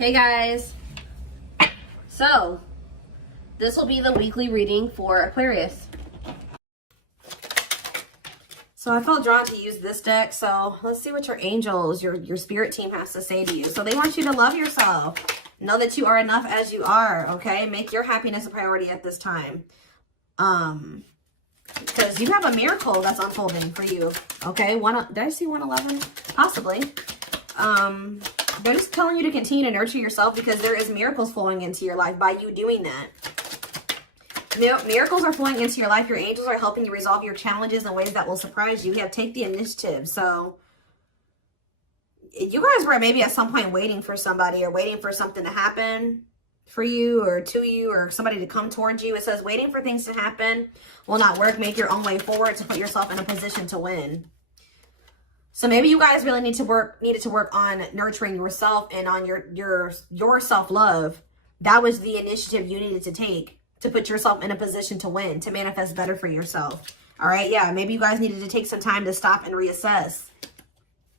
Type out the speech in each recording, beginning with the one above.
Hey guys, so this will be the weekly reading for Aquarius. So I felt drawn to use this deck, so let's see what your angels, your spirit team has to say to you. So they want you to love yourself. Know that you are enough as you are, okay? Make your happiness a priority at this time. Because you have a miracle that's unfolding for you, okay? Did I see 111? Possibly. They're just telling you to continue to nurture yourself because there is miracles flowing into your life by you doing that. Miracles are flowing into your life. Your angels are helping you resolve your challenges in ways that will surprise you. Take the initiative. So you guys were maybe at some point waiting for somebody or waiting for something to happen for you or to you or somebody to come towards you. It says waiting for things to happen will not work. Make your own way forward to put yourself in a position to win. So maybe you guys really needed to work on nurturing yourself and on your self-love. That was the initiative you needed to take to put yourself in a position to win, to manifest better for yourself. All right, yeah, maybe you guys needed to take some time to stop and reassess.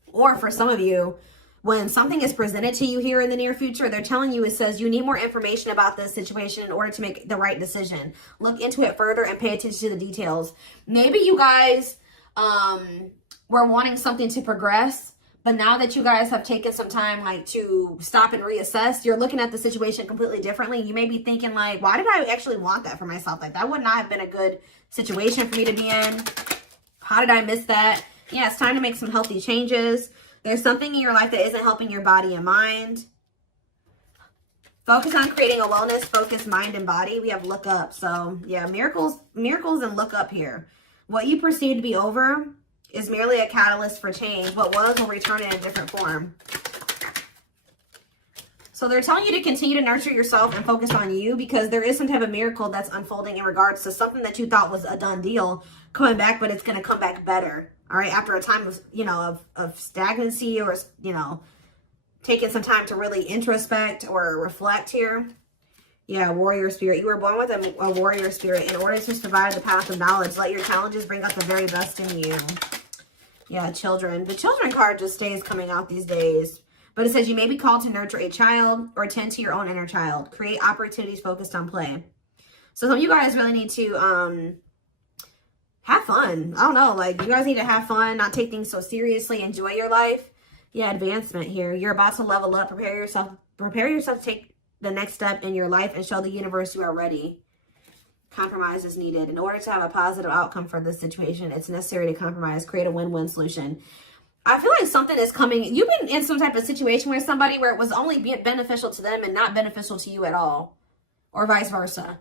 Or for some of you, when something is presented to you here in the near future, they're telling you, it says you need more information about this situation in order to make the right decision. Look into it further and pay attention to the details. Maybe you guys were wanting something to progress, but now that you guys have taken some time like to stop and reassess, you're looking at the situation completely differently. You may be thinking like, why did I actually want that for myself? Like that would not have been a good situation for me to be in. How did I miss that? Yeah, it's time to make some healthy changes. There's something in your life that isn't helping your body and mind. Focus on creating a wellness focused mind and body. We have look up. So yeah, miracles and look up here. What you perceive to be over is merely a catalyst for change. What was will return in a different form. So they're telling you to continue to nurture yourself and focus on you because there is some type of miracle that's unfolding in regards to something that you thought was a done deal coming back, but it's going to come back better. All right. After a time of, of stagnancy or, taking some time to really introspect or reflect here. Yeah, warrior spirit. You were born with a warrior spirit in order to survive the path of knowledge. Let your challenges bring out the very best in you. Yeah, children. The children card just stays coming out these days. But it says you may be called to nurture a child or tend to your own inner child. Create opportunities focused on play. So some of you guys really need to have fun. I don't know. Like, you guys need to have fun, not take things so seriously. Enjoy your life. Yeah, advancement here. You're about to level up. Prepare yourself to take the next step in your life and show the universe you are ready. Compromise is needed. In order to have a positive outcome for this situation, it's necessary to compromise, create a win-win solution. I feel like something is coming. You've been in some type of situation with somebody where it was only beneficial to them and not beneficial to you at all, or vice versa.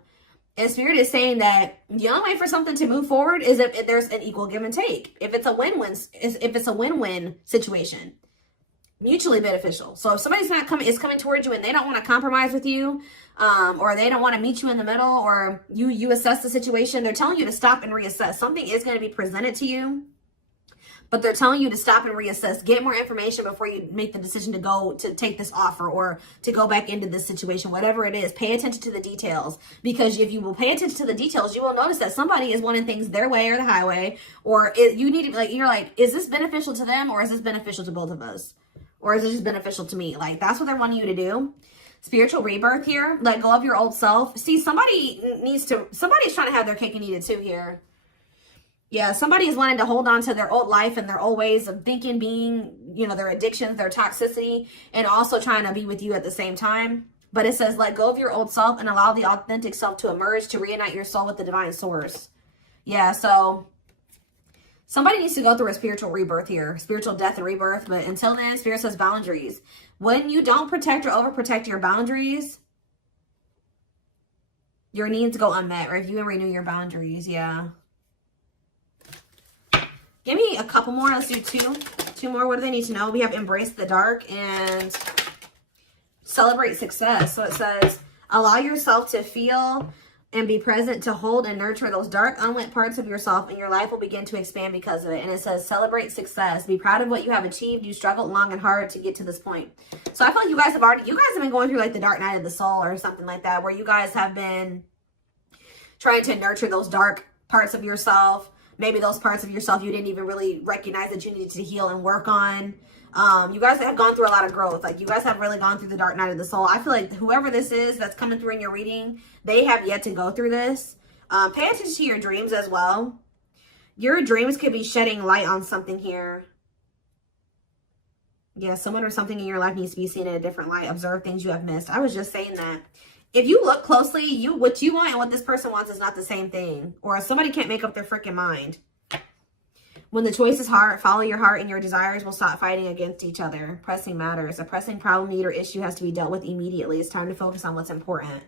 And Spirit is saying that the only way for something to move forward is if there's an equal give and take. If it's a win-win situation. Mutually beneficial. So if somebody's is coming towards you and they don't want to compromise with you, or they don't want to meet you in the middle, or you assess the situation, they're telling you to stop and reassess. Something is going to be presented to you, but they're telling you to stop and reassess. Get more information before you make the decision to take this offer or to go back into this situation, whatever it is. Pay attention to the details, because if you will pay attention to the details, you will notice that somebody is wanting things their way or the highway, or you need to you're like, is this beneficial to them or is this beneficial to both of us? Or is it just beneficial to me? Like, that's what they're wanting you to do. Spiritual rebirth here. Let go of your old self. See, somebody's trying to have their cake and eat it too here. Yeah, somebody is wanting to hold on to their old life and their old ways of thinking, being, their addictions, their toxicity, and also trying to be with you at the same time. But it says, let go of your old self and allow the authentic self to emerge, to reunite your soul with the divine source. Yeah, so somebody needs to go through a spiritual rebirth here, spiritual death and rebirth. But until then, Spirit says boundaries. When you don't protect or overprotect your boundaries, your needs go unmet. Review and renew your boundaries. Yeah. Give me a couple more. Let's do two more. What do they need to know? We have embrace the dark and celebrate success. So it says, allow yourself to feel and be present to hold and nurture those dark, unlit parts of yourself, and your life will begin to expand because of it. And it says, celebrate success. Be proud of what you have achieved. You struggled long and hard to get to this point. So I feel like you guys have been going through like the dark night of the soul or something like that, where you guys have been trying to nurture those dark parts of yourself. Maybe those parts of yourself you didn't even really recognize that you needed to heal and work on. You guys have gone through a lot of growth. Like, you guys have really gone through the dark night of the soul. I feel like whoever this is that's coming through in your reading, they have yet to go through this. Pay attention to your dreams as well. Your dreams could be shedding light on something here. Yeah, someone or something in your life needs to be seen in a different light. Observe things you have missed. I was just saying that. If you look closely, what you want and what this person wants is not the same thing. Or somebody can't make up their freaking mind. When the choice is hard, follow your heart and your desires will stop fighting against each other. Pressing matters. A pressing problem, need, or issue has to be dealt with immediately. It's time to focus on what's important.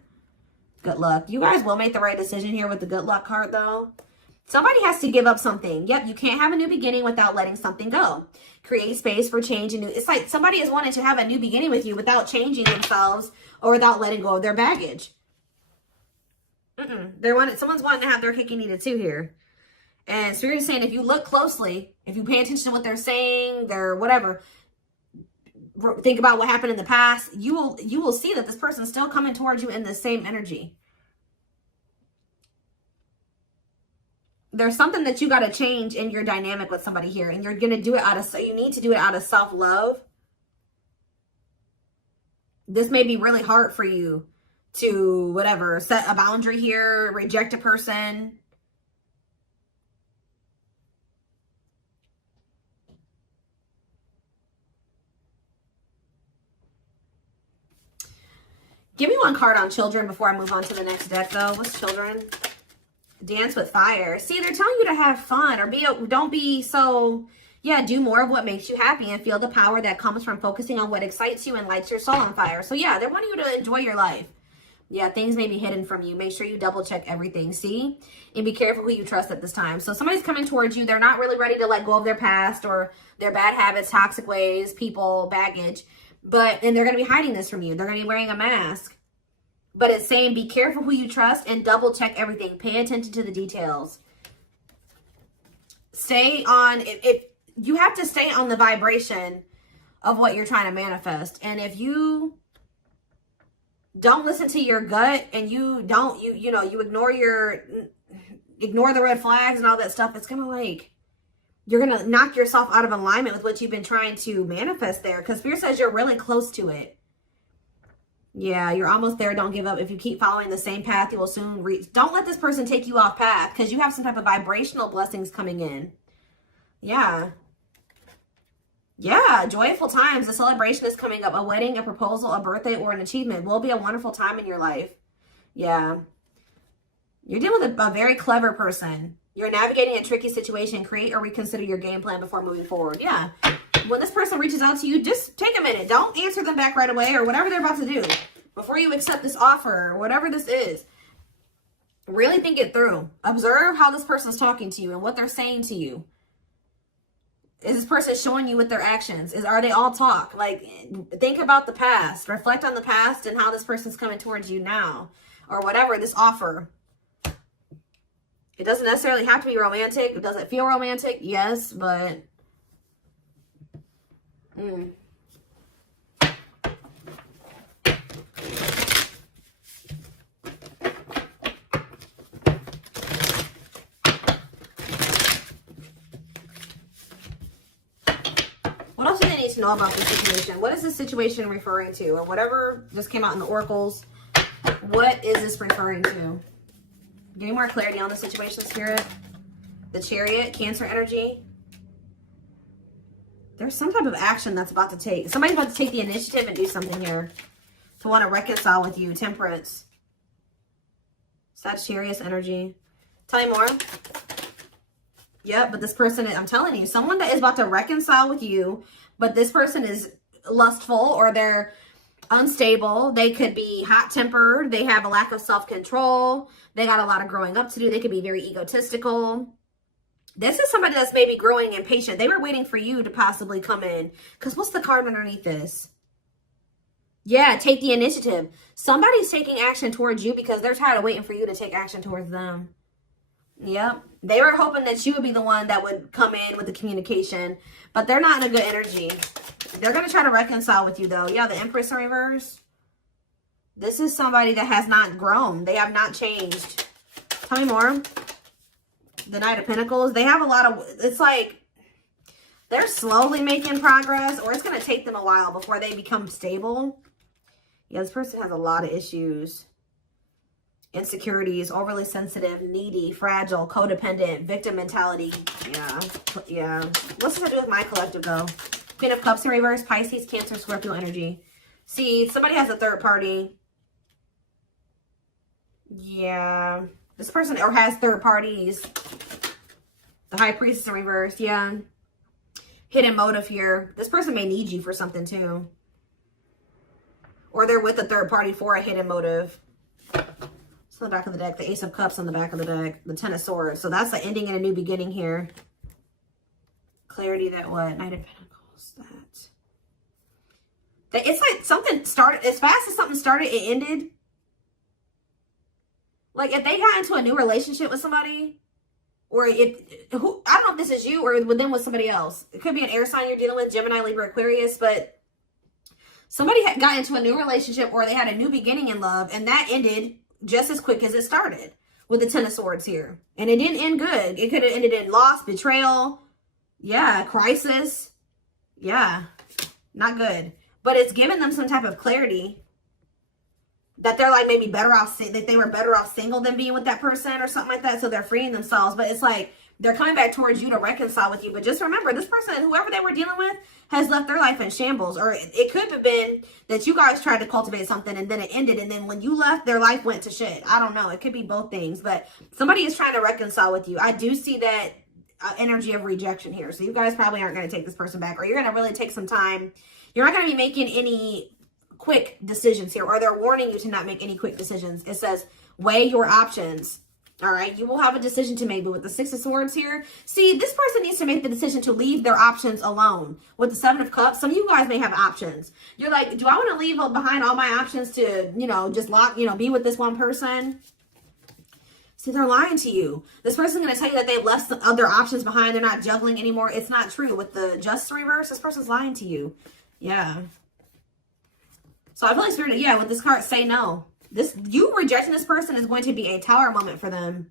Good luck. You guys will make the right decision here with the good luck card, though. Somebody has to give up something. Yep, you can't have a new beginning without letting something go. Create space for change. And new. It's like somebody is wanting to have a new beginning with you without changing themselves or without letting go of their baggage. Someone's wanting to have their cake and eat it too here. And Spirit is saying, if you look closely, if you pay attention to what they're saying, their whatever, think about what happened in the past, you will see that this person's still coming towards you in the same energy. There's something that you got to change in your dynamic with somebody here, and you're going to do it you need to do it out of self-love. This may be really hard for you to, whatever, set a boundary here, reject a person. Give me one card on children before I move on to the next deck, though. What's children? Dance with fire. See, they're telling you to have fun or don't be so, yeah, do more of what makes you happy and feel the power that comes from focusing on what excites you and lights your soul on fire. So, yeah, they want you to enjoy your life. Yeah, things may be hidden from you. Make sure you double check everything, see? And be careful who you trust at this time. So somebody's coming towards you. They're not really ready to let go of their past or their bad habits, toxic ways, people, baggage. And they're going to be hiding this from you. They're going to be wearing a mask. But it's saying be careful who you trust and double check everything. Pay attention to the details. Stay on, you have to stay on the vibration of what you're trying to manifest. And if you don't listen to your gut and you ignore the red flags and all that stuff, it's going to like, you're going to knock yourself out of alignment with what you've been trying to manifest there. Because Spirit says you're really close to it. Yeah, you're almost there. Don't give up. If you keep following the same path, you will soon reach. Don't let this person take you off path because you have some type of vibrational blessings coming in. Yeah. Yeah, joyful times. A celebration is coming up. A wedding, a proposal, a birthday, or an achievement will be a wonderful time in your life. Yeah. You're dealing with a very clever person. You're navigating a tricky situation. Create or reconsider your game plan before moving forward. Yeah. When this person reaches out to you, just take a minute. Don't answer them back right away or whatever they're about to do. Before you accept this offer or whatever this is, really think it through. Observe how this person's talking to you and what they're saying to you. Is this person showing you with their actions? Are they all talk? Like, think about the past. Reflect on the past and how this person's coming towards you now. Or whatever, this offer. It doesn't necessarily have to be romantic. Does it feel romantic? Yes, but... What else do they need to know about this situation? What is this situation referring to? Or whatever just came out in the oracles. What is this referring to? Give me more clarity on the situation, Spirit. The Chariot, Cancer energy. There's some type of action that's about to take. Somebody's about to take the initiative and do something here. To want to reconcile with you. Temperance. Sagittarius energy. Tell me more. Yep, but this person, I'm telling you, someone that is about to reconcile with you, but this person is lustful or they're unstable. They could be hot-tempered. They have a lack of self-control. They got a lot of growing up to do. They could be very egotistical. This is somebody that's maybe growing impatient. They were waiting for you to possibly come in. Because what's the card underneath this? Yeah, take the initiative. Somebody's taking action towards you because they're tired of waiting for you to take action towards them. Yep. They were hoping that you would be the one that would come in with the communication. But they're not in a good energy. They're going to try to reconcile with you, though. Yeah, the Empress in reverse. This is somebody that has not grown. They have not changed. Tell me more. The Knight of Pentacles. They have a lot of... It's like... They're slowly making progress, or it's going to take them a while before they become stable. Yeah, this person has a lot of issues. Insecurities, overly sensitive, needy, fragile, codependent, victim mentality. Yeah. What's this have to do with my collective, though? Queen of Cups in reverse, Pisces, Cancer, Scorpio energy. See, somebody has a third party. Yeah. This person or has third parties. The High Priestess in reverse. Yeah. Hidden motive here. This person may need you for something, too. Or they're with a third party for a hidden motive. On the back of the deck, the Ace of Cups on the back of the deck, the Ten of Swords. So that's the ending and a new beginning here. Clarity that what? Knight of Pentacles. That it's like something started as fast as something started, it ended. Like if they got into a new relationship with somebody, or I don't know if this is you or with them with somebody else. It could be an air sign you're dealing with, Gemini, Libra, Aquarius, but somebody got into a new relationship or they had a new beginning in love, and that ended just as quick as it started with the Ten of Swords here. And it didn't end good. It could have ended in loss, betrayal. Yeah, crisis. Yeah, not good. But it's given them some type of clarity that they're like maybe better off, that they were better off single than being with that person or something like that. So they're freeing themselves. But it's like they're coming back towards you to reconcile with you. But just remember, this person, whoever they were dealing with, has left their life in shambles. Or it could have been that you guys tried to cultivate something and then it ended. And then when you left, their life went to shit. I don't know. It could be both things. But somebody is trying to reconcile with you. I do see that energy of rejection here. So you guys probably aren't going to take this person back. Or you're going to really take some time. You're not going to be making any quick decisions here. Or they're warning you to not make any quick decisions. It says, weigh your options. All right, you will have a decision to make, but with the Six of Swords here, see, this person needs to make the decision to leave their options alone. With the Seven of Cups, some of you guys may have options. You're like, do I want to leave behind all my options to, just be with this one person? See, they're lying to you. This person's going to tell you that they've left some other options behind. They're not juggling anymore. It's not true. With the Justice reverse, this person's lying to you. Yeah. So I feel like Spirit, with this card, say no. You rejecting this person is going to be a tower moment for them.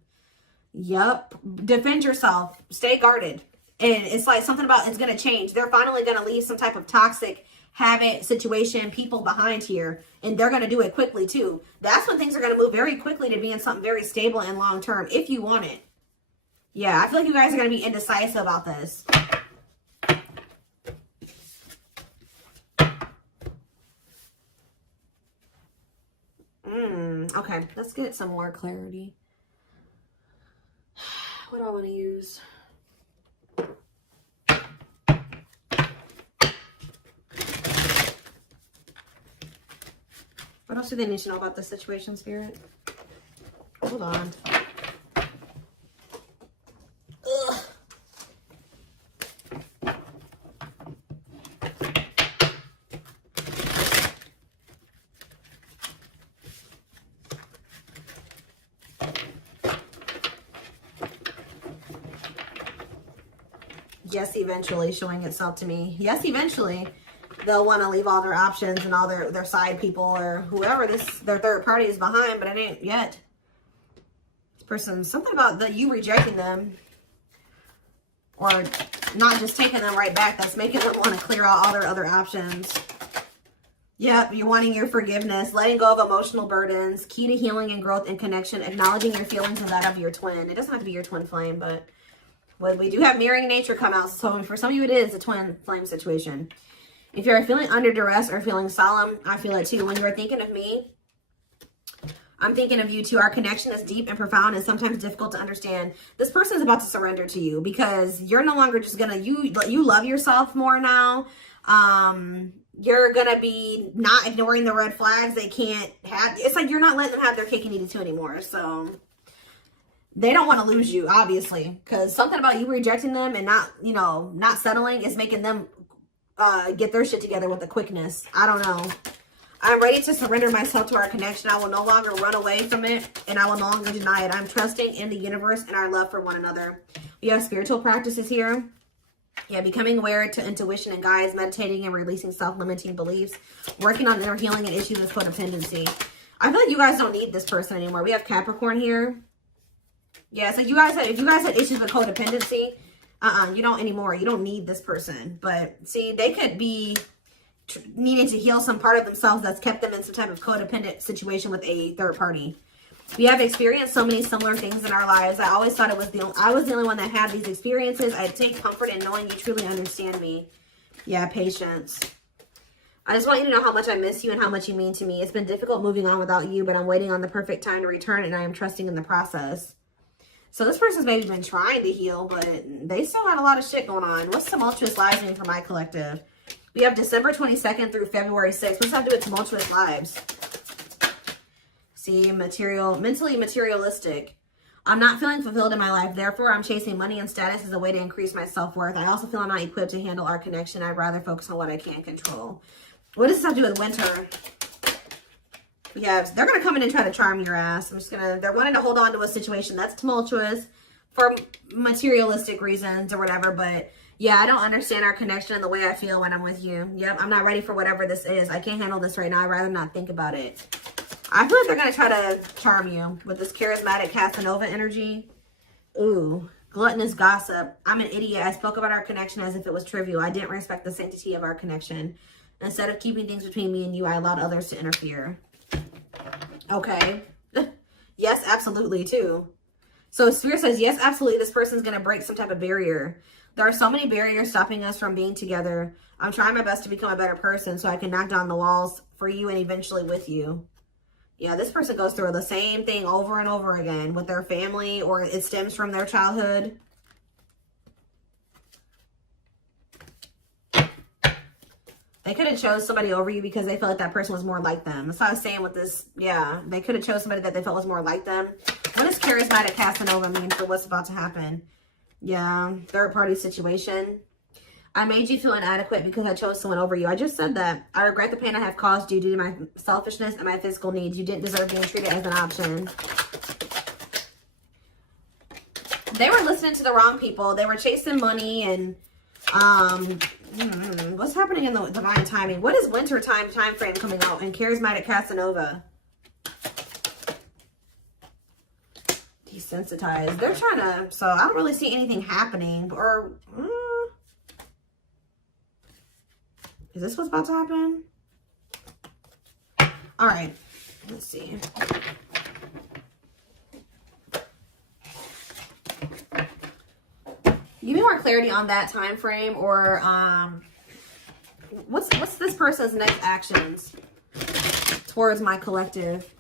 Yep. Defend yourself. Stay guarded. And it's like something about it's going to change. They're finally going to leave some type of toxic habit, situation, people behind here. And they're going to do it quickly too. That's when things are going to move very quickly to being something very stable and long term if you want it. Yeah, I feel like you guys are going to be indecisive about this. Okay, let's get some more clarity. What do I want to use? What else do they need to know about the situation, Spirit? Hold on. Ugh. Yes, eventually showing itself to me. Yes, eventually they'll want to leave all their options and all their side people or whoever their third party is behind, but it ain't yet. This person, something about you rejecting them or not just taking them right back, that's making them want to clear out all their other options. Yep, you're wanting your forgiveness, letting go of emotional burdens, key to healing and growth and connection, acknowledging your feelings and that of your twin. It doesn't have to be your twin flame, but well, we do have mirroring nature come out. So for some of you, it is a twin flame situation. If you're feeling under duress or feeling solemn, I feel it too. When you're thinking of me, I'm thinking of you too. Our connection is deep and profound and sometimes difficult to understand. This person is about to surrender to you because you're no longer just gonna, you love yourself more now. You're gonna be not ignoring the red flags. They can't have, it's like you're not letting them have their cake and eat it too anymore. So they don't want to lose you, obviously, because something about you rejecting them and not settling is making them get their shit together with a quickness. I don't know. I'm ready to surrender myself to our connection. I will no longer run away from it, and I will no longer deny it. I'm trusting in the universe and our love for one another. We have spiritual practices here. Yeah, becoming aware to intuition and guides, meditating and releasing self-limiting beliefs, working on inner healing and issues with codependency. I feel like you guys don't need this person anymore. We have Capricorn here. Yeah, so if you guys had issues with codependency, You don't anymore. You don't need this person. But see, they could be needing to heal some part of themselves that's kept them in some type of codependent situation with a third party. We have experienced so many similar things in our lives. I always thought I was the only one that had these experiences. I take comfort in knowing you truly understand me. Yeah, patience. I just want you to know how much I miss you and how much you mean to me. It's been difficult moving on without you, but I'm waiting on the perfect time to return, and I am trusting in the process. So this person's maybe been trying to heal, but they still had a lot of shit going on. What's tumultuous lives mean for my collective? We have December 22nd through February 6th. What's that have to do with tumultuous lives? See, mentally materialistic. I'm not feeling fulfilled in my life. Therefore, I'm chasing money and status as a way to increase my self-worth. I also feel I'm not equipped to handle our connection. I'd rather focus on what I can control. What does this have to do with winter? Yeah, they're going to come in and try to charm your ass. They're wanting to hold on to a situation that's tumultuous for materialistic reasons or whatever. But yeah, I don't understand our connection and the way I feel when I'm with you. Yep, I'm not ready for whatever this is. I can't handle this right now. I'd rather not think about it. I feel like they're going to try to charm you with this charismatic Casanova energy. Ooh, gluttonous gossip. I'm an idiot. I spoke about our connection as if it was trivial. I didn't respect the sanctity of our connection. Instead of keeping things between me and you, I allowed others to interfere. Okay. Yes, absolutely, too. So Spirit says, yes, absolutely, this person's going to break some type of barrier. There are so many barriers stopping us from being together. I'm trying my best to become a better person so I can knock down the walls for you and eventually with you. Yeah, this person goes through the same thing over and over again with their family, or it stems from their childhood. They could have chose somebody over you because they felt like that person was more like them. That's what I was saying with this. Yeah, they could have chose somebody that they felt was more like them. What does charismatic Casanova mean for what's about to happen? Yeah, third party situation. I made you feel inadequate because I chose someone over you. I just said that. I regret the pain I have caused you due to my selfishness and my physical needs. You didn't deserve being treated as an option. They were listening to the wrong people. They were chasing money and what's happening in the divine timing? What is winter time frame coming out in charismatic Casanova? Desensitized. They're trying to, so I don't really see anything happening. Or is this what's about to happen? All right, let's see. Give me more clarity on that time frame, or what's this person's next actions towards my collective?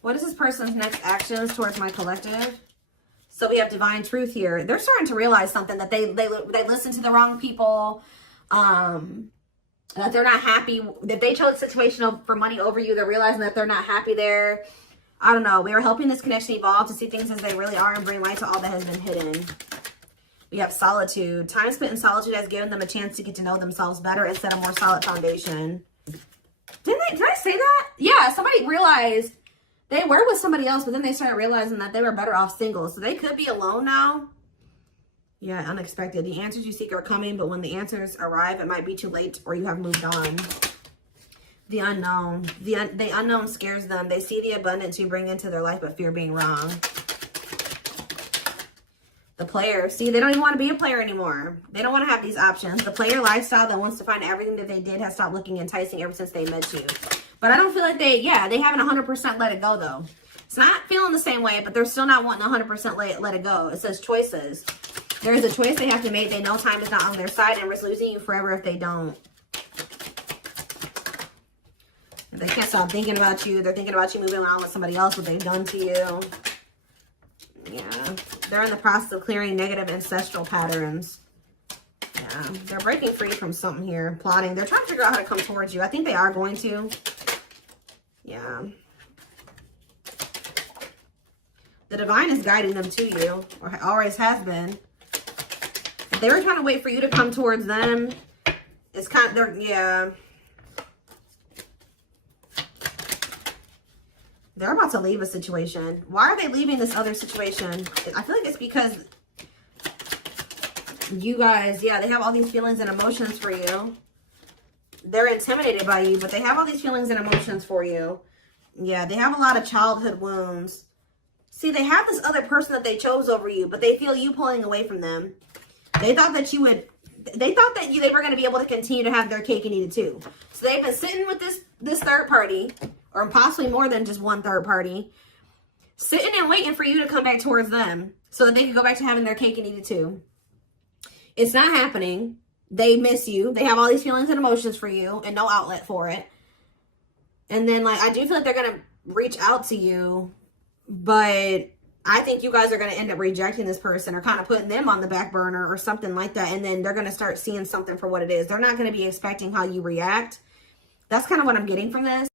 What is this person's next actions towards my collective? So we have divine truth here. They're starting to realize something, that they listen to the wrong people. That they're not happy. That they chose a situation for money over you. They're realizing that they're not happy there. I don't know. We are helping this connection evolve to see things as they really are and bring light to all that has been hidden. We have solitude. Time spent in solitude has given them a chance to get to know themselves better and set a more solid foundation. Did I say that? Yeah, somebody realized they were with somebody else, but then they started realizing that they were better off single. So they could be alone now. Yeah, unexpected. The answers you seek are coming, but when the answers arrive, it might be too late or you have moved on. The unknown. The unknown scares them. They see the abundance you bring into their life, but fear being wrong. The player. See, they don't even want to be a player anymore. They don't want to have these options. The player lifestyle that wants to find everything that they did has stopped looking enticing ever since they met you. But I don't feel like they haven't 100% let it go, though. It's not feeling the same way, but they're still not wanting 100% let it go. It says choices. There is a choice they have to make. They know time is not on their side and risk losing you forever if they don't. They can't stop thinking about you. They're thinking about you moving on with somebody else, what they've done to you. Yeah. They're in the process of clearing negative ancestral patterns. Yeah. They're breaking free from something here. Plotting. They're trying to figure out how to come towards you. I think they are going to. Yeah. The divine is guiding them to you, or always has been. If they were trying to wait for you to come towards them, it's kind of, yeah. They're about to leave a situation. Why are they leaving this other situation? I feel like it's because you guys, yeah, they have all these feelings and emotions for you. they're intimidated by you, but they have all these feelings and emotions for you. Yeah, they have a lot of childhood wounds. See, they have this other person that they chose over you, but they feel you pulling away from them. They thought that you would, they thought that they were going to be able to continue to have their cake and eat it too. So they've been sitting with this third party, or possibly more than just one third party, sitting and waiting for you to come back towards them so that they can go back to having their cake and eat it too. It's not happening. They miss you. They have all these feelings and emotions for you and no outlet for it. And then, like, I do feel like they're going to reach out to you, but I think you guys are going to end up rejecting this person or kind of putting them on the back burner or something like that. And then they're going to start seeing something for what it is. They're not going to be expecting how you react. That's kind of what I'm getting from this.